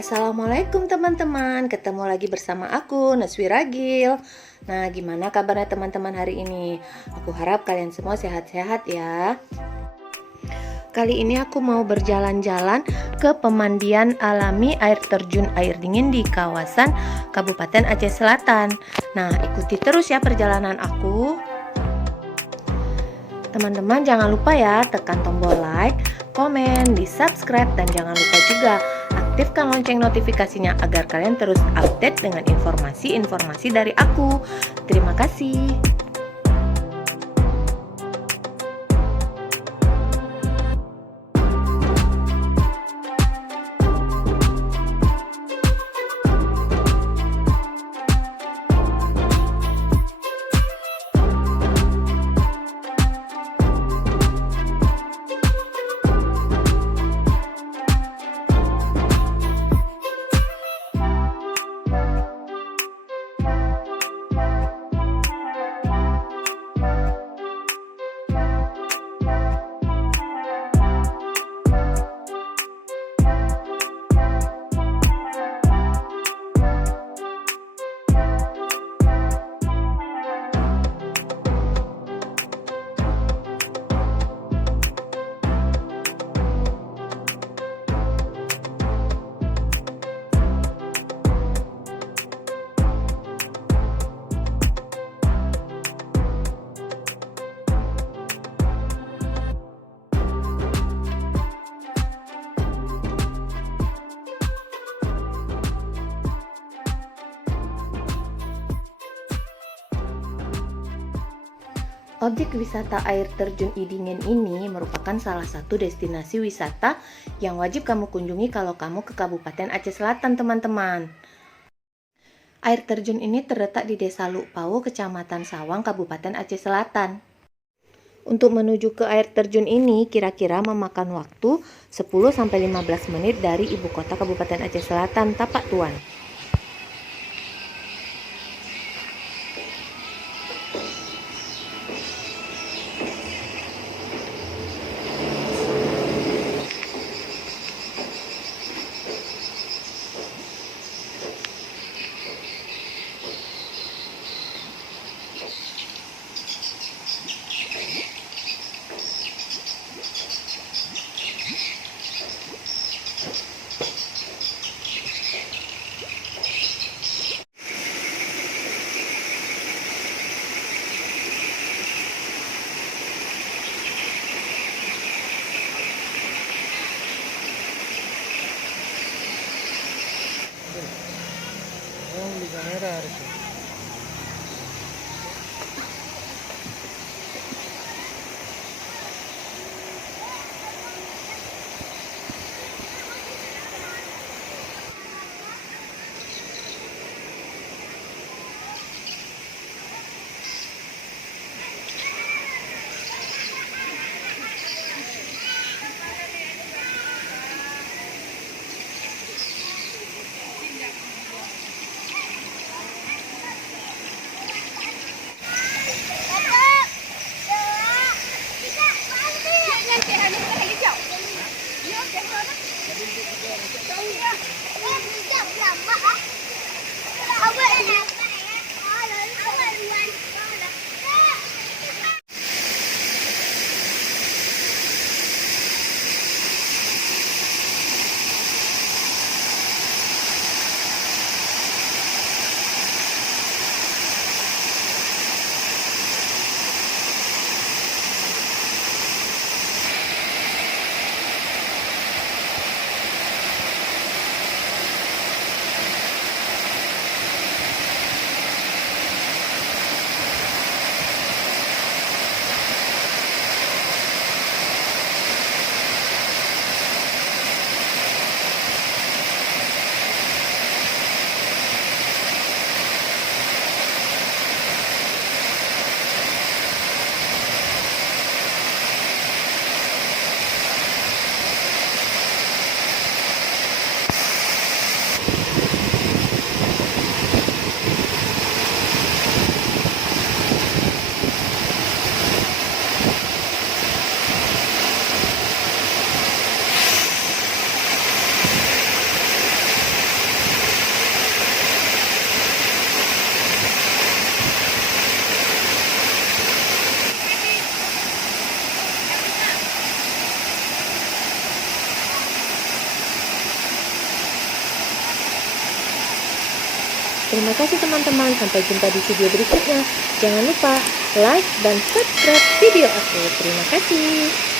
Assalamualaikum teman-teman, ketemu lagi bersama aku, Naswi Ragil. Nah, gimana kabarnya teman-teman hari ini? Aku harap kalian semua sehat-sehat ya. Kali ini aku mau berjalan-jalan ke pemandian alami air terjun air dingin di kawasan Kabupaten Aceh Selatan. Nah, ikuti terus ya perjalanan aku. Teman-teman jangan lupa ya tekan tombol like, komen, di subscribe, dan jangan lupa juga aktifkan lonceng notifikasinya agar kalian terus update dengan informasi-informasi dari aku. Terima kasih. Objek wisata air terjun Idingen ini merupakan salah satu destinasi wisata yang wajib kamu kunjungi kalau kamu ke Kabupaten Aceh Selatan, teman-teman. Air terjun ini terletak di Desa Lukpau, Kecamatan Sawang, Kabupaten Aceh Selatan. Untuk menuju ke air terjun ini kira-kira memakan waktu 10-15 menit dari ibu kota Kabupaten Aceh Selatan, Tapak Tuan. Oh, di kamera harusnya. Terima kasih teman-teman, sampai jumpa di video berikutnya. Jangan lupa like dan subscribe video aku. Terima kasih.